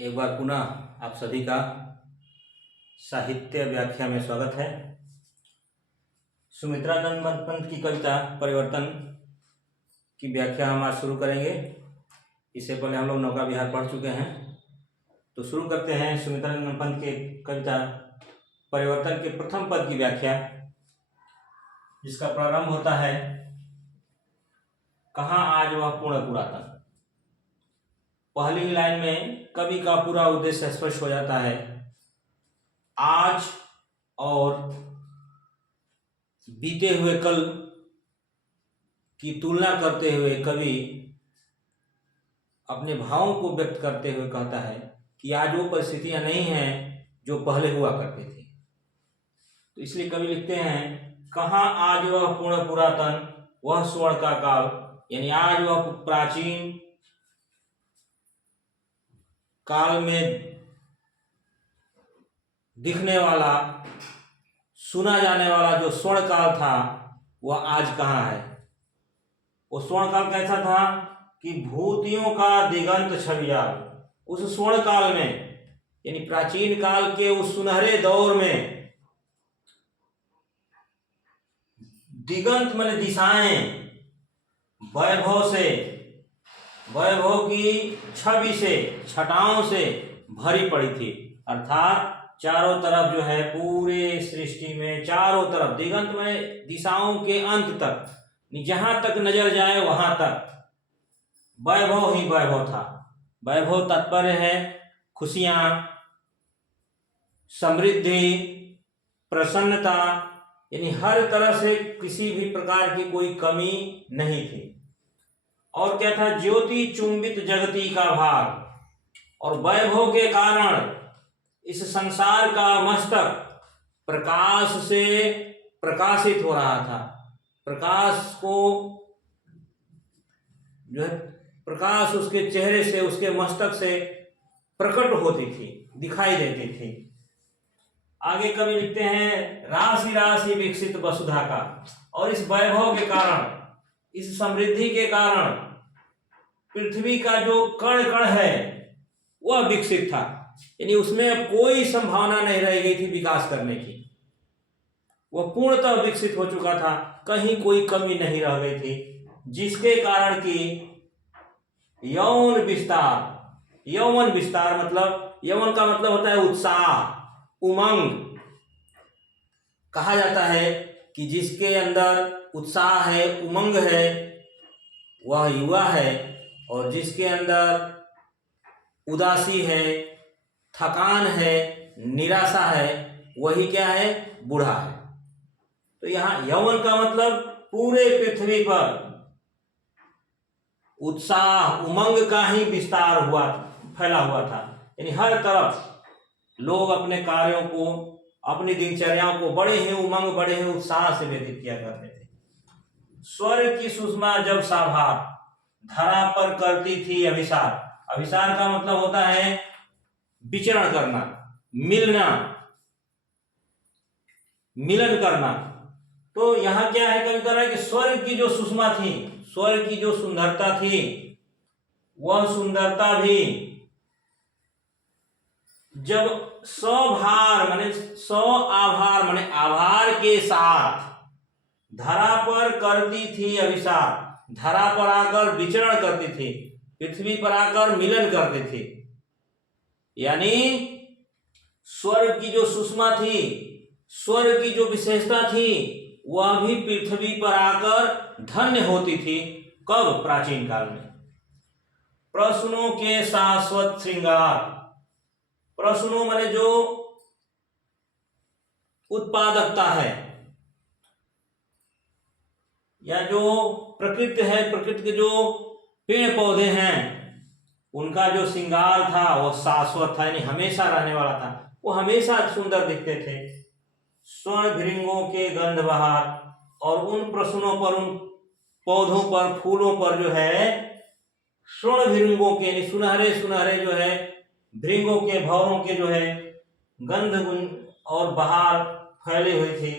एक बार पुनः आप सभी का साहित्य व्याख्या में स्वागत है। सुमित्रानंद पंत की कविता परिवर्तन की व्याख्या हम आज शुरू करेंगे। इससे पहले हम लोग नौका विहार पढ़ चुके हैं, तो शुरू करते हैं सुमित्रानंद पंत के कविता परिवर्तन के प्रथम पद की व्याख्या, जिसका प्रारंभ होता है कहाँ आज वह पूर्ण पुरातन। पहली लाइन में कवि का पूरा उद्देश्य स्पष्ट हो जाता है। आज और बीते हुए कल की तुलना करते हुए कवि अपने भावों को व्यक्त करते हुए कहता है कि आज वो परिस्थितियां नहीं हैं जो पहले हुआ करती थी। तो इसलिए कवि लिखते हैं कहाँ आज वह पूर्ण पुरातन, वह स्वर्ण का काल, यानी आज वह प्राचीन काल में दिखने वाला, सुना जाने वाला जो स्वर्ण काल था वह आज कहाँ है। वो स्वर्ण काल कैसा था कि भूतियों का दिगंत छवियाल। उस स्वर्ण काल में यानी प्राचीन काल के उस सुनहरे दौर में दिगंत माने दिशाएं वैभव की छवि से, छटाओं से भरी पड़ी थी। अर्थात चारों तरफ जो है पूरे सृष्टि में चारों तरफ दिगंत में दिशाओं के अंत तक, जहां तक नजर जाए वहां तक वैभव ही वैभव था। वैभव तात्पर्य है खुशियां, समृद्धि, प्रसन्नता, यानी हर तरह से किसी भी प्रकार की कोई कमी नहीं थी। और क्या था, ज्योति चुंबित जगती का भाग। और वैभव के कारण इस संसार का मस्तक प्रकाश से प्रकाशित हो रहा था। प्रकाश को जो है, प्रकाश उसके चेहरे से, उसके मस्तक से प्रकट होती थी, दिखाई देती थी। आगे कवि लिखते हैं राशि राशि विकसित वसुधा का। और इस वैभव के कारण, इस समृद्धि के कारण पृथ्वी का जो कण कण है वह विकसित था, यानी उसमें कोई संभावना नहीं रह गई थी विकास करने की। वह पूर्णतः विकसित हो चुका था, कहीं कोई कमी नहीं रह गई थी, जिसके कारण कि यौवन विस्तार मतलब, यौवन का मतलब होता है उत्साह, उमंग। कहा जाता है कि जिसके अंदर उत्साह है, उमंग है, वह युवा है। और जिसके अंदर उदासी है, थकान है, निराशा है, वही क्या है, बूढ़ा है। तो यहां यौवन का मतलब पूरे पृथ्वी पर उत्साह, उमंग का ही विस्तार हुआ, फैला हुआ था। यानी हर तरफ लोग अपने कार्यों को, अपनी दिनचर्याओं को बड़े ही उमंग, बड़े ही उत्साह से व्यतीत किया करते थे। स्वर्ग की सुषमा जब साभार धरा पर करती थी अभिसार। अभिसार का मतलब होता है विचरण करना, मिलना, मिलन करना। तो यहां क्या है, कवि कह रहा है कि स्वर्ग की जो सुषमा थी, स्वर्ग की जो सुंदरता थी, वह सुंदरता भी जब सभार माने आभार माने आभार के साथ धरा पर करती थी अभिसार, धरा पर आकर विचरण करती थी, पृथ्वी पर आकर मिलन करती थी। यानी स्वर्ग की जो सुषमा थी, स्वर्ग की जो विशेषता थी, वह भी पृथ्वी पर आकर धन्य होती थी। कब? प्राचीन काल में। प्रश्नों के शाश्वत श्रृंगार। प्रश्नों माने जो उत्पादकता है, या जो प्रकृति है, प्रकृति के जो पेड़ पौधे हैं, उनका जो श्रृंगार था वह शाश्वत था, यानी हमेशा रहने वाला था। वो हमेशा सुंदर दिखते थे। स्वर्ण भृंगों के गंध बहार। और उन प्रश्नों पर, उन पौधों पर, फूलों पर जो है स्वर्ण भृंगों के, यानी सुनहरे सुनहरे जो है भृंगों के, भंवरों के जो है गंध और बहार फैली हुई थी।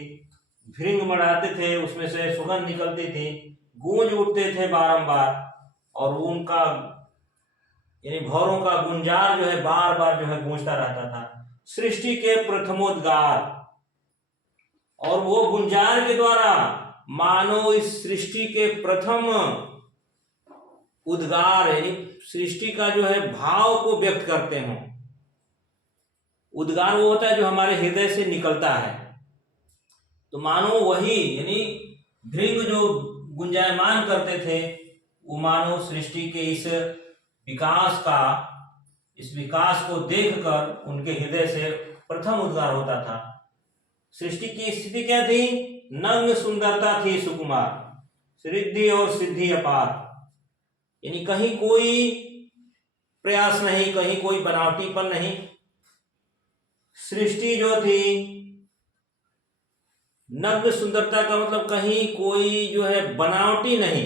भृंग मड़ाते थे, उसमें से सुगंध निकलती थी, गूंज उठते थे बारंबार। और उनका यानी भौरों का गुंजार जो है बार बार जो है गूंजता रहता था। सृष्टि के प्रथमोद्गार, और वो गुंजार के द्वारा मानो इस सृष्टि के प्रथम उद्गार यानी सृष्टि का जो है भाव को व्यक्त करते हों। उद्गार वो होता है जो हमारे हृदय से निकलता है, तो मानो वही यानी भृंग जो गुंजायमान करते थे वो मानो सृष्टि के इस विकास को देखकर उनके हृदय से प्रथम उद्गार होता था। सृष्टि की स्थिति क्या थी? नग्न सुंदरता थी सुकुमार, रिद्धि और सिद्धि अपार, यानी कहीं कोई प्रयास नहीं, कहीं कोई बनावटीपन नहीं। सृष्टि जो थी नग्न सुंदरता का मतलब कहीं कोई जो है बनावटी नहीं,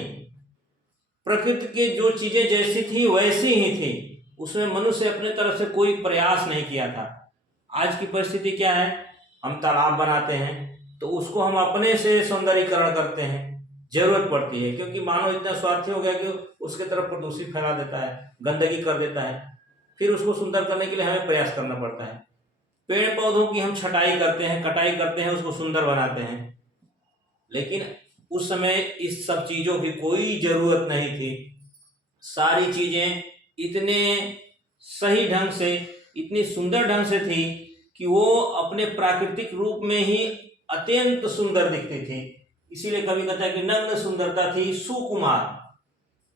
प्रकृति के जो चीजें जैसी थी वैसी ही थी, उसमें मनुष्य अपने तरफ से कोई प्रयास नहीं किया था। आज की परिस्थिति क्या है? हम तालाब बनाते हैं तो उसको हम अपने से सौंदर्यीकरण करते हैं, जरूरत पड़ती है, क्योंकि मानव इतना स्वार्थी हो गया कि उसके तरफ प्रदूषित फैला देता है, गंदगी कर देता है, फिर उसको सुंदर करने के लिए हमें प्रयास करना पड़ता है। पेड़ पौधों की हम छटाई करते हैं, कटाई करते हैं, उसको सुंदर बनाते हैं, लेकिन उस समय इस सब चीजों की कोई जरूरत नहीं थी। सारी चीजें इतने सही ढंग से, इतनी सुंदर ढंग से थी कि वो अपने प्राकृतिक रूप में ही अत्यंत सुंदर दिखती थी। इसीलिए कवि कहता है कि नग्न सुंदरता थी सुकुमार,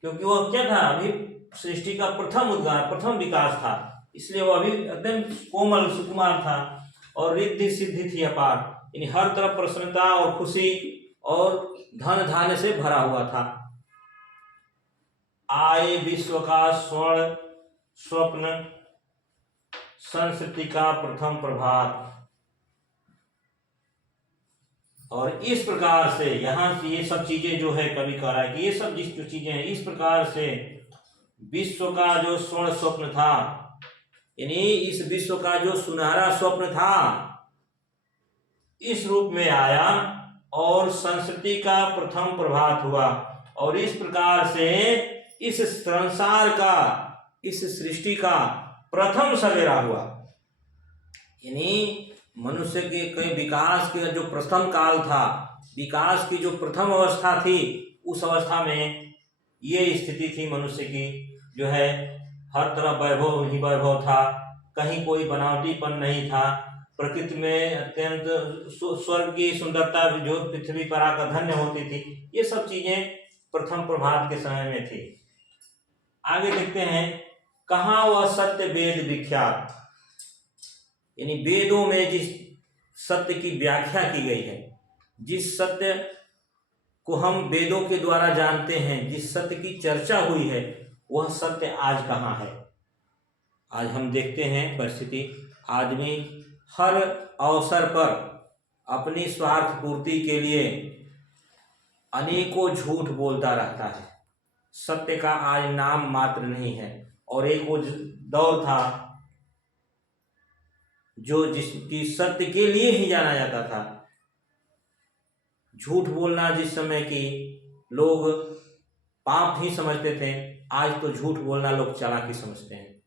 क्योंकि वह क्या था? अभी सृष्टि का प्रथम उद्गार, प्रथम विकास था, इसलिए वह अभी अत्यंत कोमल सुकुमार था। और रिद्धि सिद्धि थी अपार, यानी हर तरफ प्रसन्नता और खुशी और धन धान्य से भरा हुआ था। आए विश्व का स्वर्ण स्वप्न, संस्कृति का प्रथम प्रभात। और इस प्रकार से यहाँ से ये सब चीजें जो है कवि कह रहा है कि ये सब जिस जो चीजें हैं, इस प्रकार से विश्व का जो स्वर्ण स्वप्न था, यानी इस विश्व का जो सुनहरा स्वप्न था, इस रूप में आया और संस्कृति का प्रथम प्रभात हुआ। और इस प्रकार से इस संसार का, इस सृष्टि का प्रथम सवेरा हुआ, यानी मनुष्य के कई विकास के जो प्रथम काल था, विकास की जो प्रथम अवस्था थी, उस अवस्था में ये स्थिति थी मनुष्य की, जो है हर तरफ वैभव ही वैभव था, कहीं कोई बनावटीपन नहीं था, प्रकृति में अत्यंत स्वर्ग की सुंदरता जो पृथ्वी पर आकर धन्य होती थी, ये सब चीजें प्रथम प्रभात के समय में थी। आगे देखते हैं, कहाँ वह सत्य वेद विख्यात, यानी वेदों में जिस सत्य की व्याख्या की गई है, जिस सत्य को हम वेदों के द्वारा जानते हैं, जिस सत्य की चर्चा हुई है, वह सत्य आज कहाँ है? आज हम देखते हैं परिस्थिति, आदमी हर अवसर पर अपनी स्वार्थ पूर्ति के लिए अनेकों झूठ बोलता रहता है, सत्य का आज नाम मात्र नहीं है। और एक वो दौर था जो जिसकी सत्य के लिए ही जाना जाता था। झूठ बोलना जिस समय की लोग पाप ही समझते थे, आज तो झूठ बोलना लोग चालाकी समझते हैं।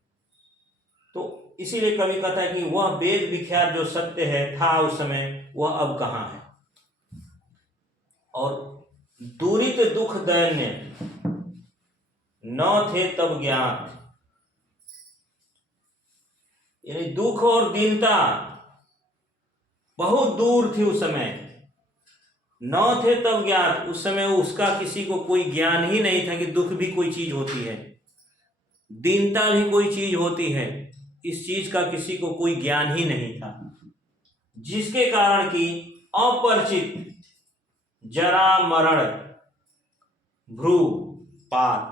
तो इसीलिए कवि कहता है कि वह वेद विख्यात जो सत्य है था उस समय, वह अब कहाँ है? और दूरित दुख दैन्य न थे तब ज्ञात, यानी दुख और दीनता बहुत दूर थी उस समय, न थे तब ज्ञात, उस समय उसका किसी को कोई ज्ञान ही नहीं था कि दुख भी कोई चीज होती है, दीनता भी कोई चीज होती है, इस चीज का किसी को कोई ज्ञान ही नहीं था, जिसके कारण कि अपरिचित जरा मरण भ्रू पात,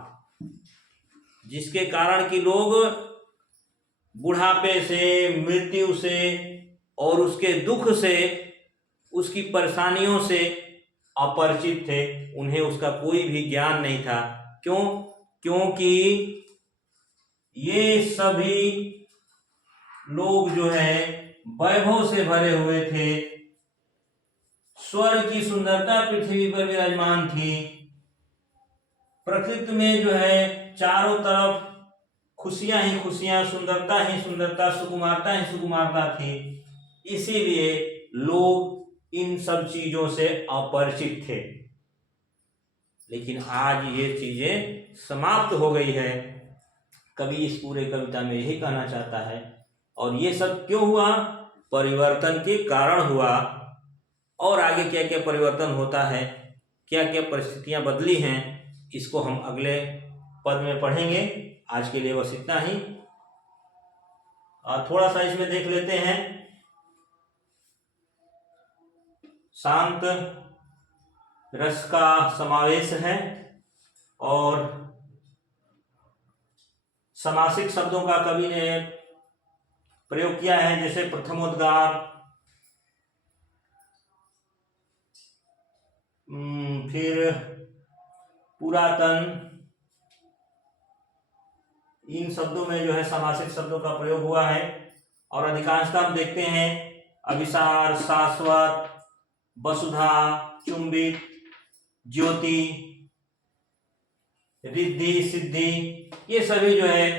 जिसके कारण कि लोग बुढ़ापे से, मृत्यु से और उसके दुख से, उसकी परेशानियों से अपरिचित थे, उन्हें उसका कोई भी ज्ञान नहीं था। क्यों? क्योंकि ये सभी लोग जो है वैभव से भरे हुए थे, स्वर्ग की सुंदरता पृथ्वी पर विराजमान थी, प्रकृति में जो है चारों तरफ खुशियां ही खुशियां, सुंदरता ही सुंदरता, सुकुमारता ही सुकुमारता थी। इसीलिए लोग इन सब चीजों से अपरिचित थे। लेकिन आज ये चीजें समाप्त हो गई है। कवि इस पूरे कविता में यही कहना चाहता है। और ये सब क्यों हुआ? परिवर्तन के कारण हुआ। और आगे क्या क्या परिवर्तन होता है, क्या क्या परिस्थितियां बदली हैं, इसको हम अगले पद में पढ़ेंगे। आज के लिए बस इतना ही। और थोड़ा सा इसमें देख लेते हैं। शांत रस का समावेश है और समासिक शब्दों का कवि ने प्रयोग किया है, जैसे प्रथमोद्गार, फिर पुरातन, इन शब्दों में जो है समासिक शब्दों का प्रयोग हुआ है। और अधिकांशतः हम देखते हैं अभिसार, शाश्वत, वसुधा, चुंबित, ज्योति, रिद्धि, सिद्धि, ये सभी जो है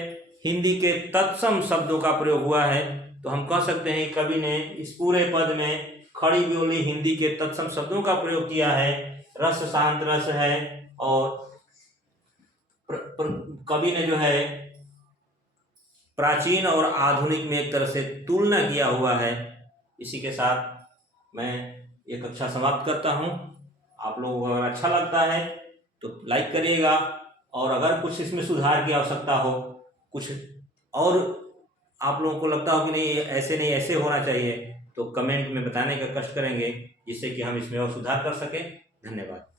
हिंदी के तत्सम शब्दों का प्रयोग हुआ है। तो हम कह सकते हैं कवि ने इस पूरे पद में खड़ी बोली हिंदी के तत्सम शब्दों का प्रयोग किया है। रस शांत रस है और कवि ने जो है प्राचीन और आधुनिक में एक तरह से तुलना किया हुआ है। इसी के साथ मैं ये कक्षा समाप्त करता हूँ। आप लोगों को अगर अच्छा लगता है तो लाइक करिएगा, और अगर कुछ इसमें सुधार की आवश्यकता हो, कुछ और आप लोगों को लगता हो कि नहीं ऐसे ऐसे होना चाहिए, तो कमेंट में बताने का कष्ट करेंगे, जिससे कि हम इसमें और सुधार कर सकें। धन्यवाद।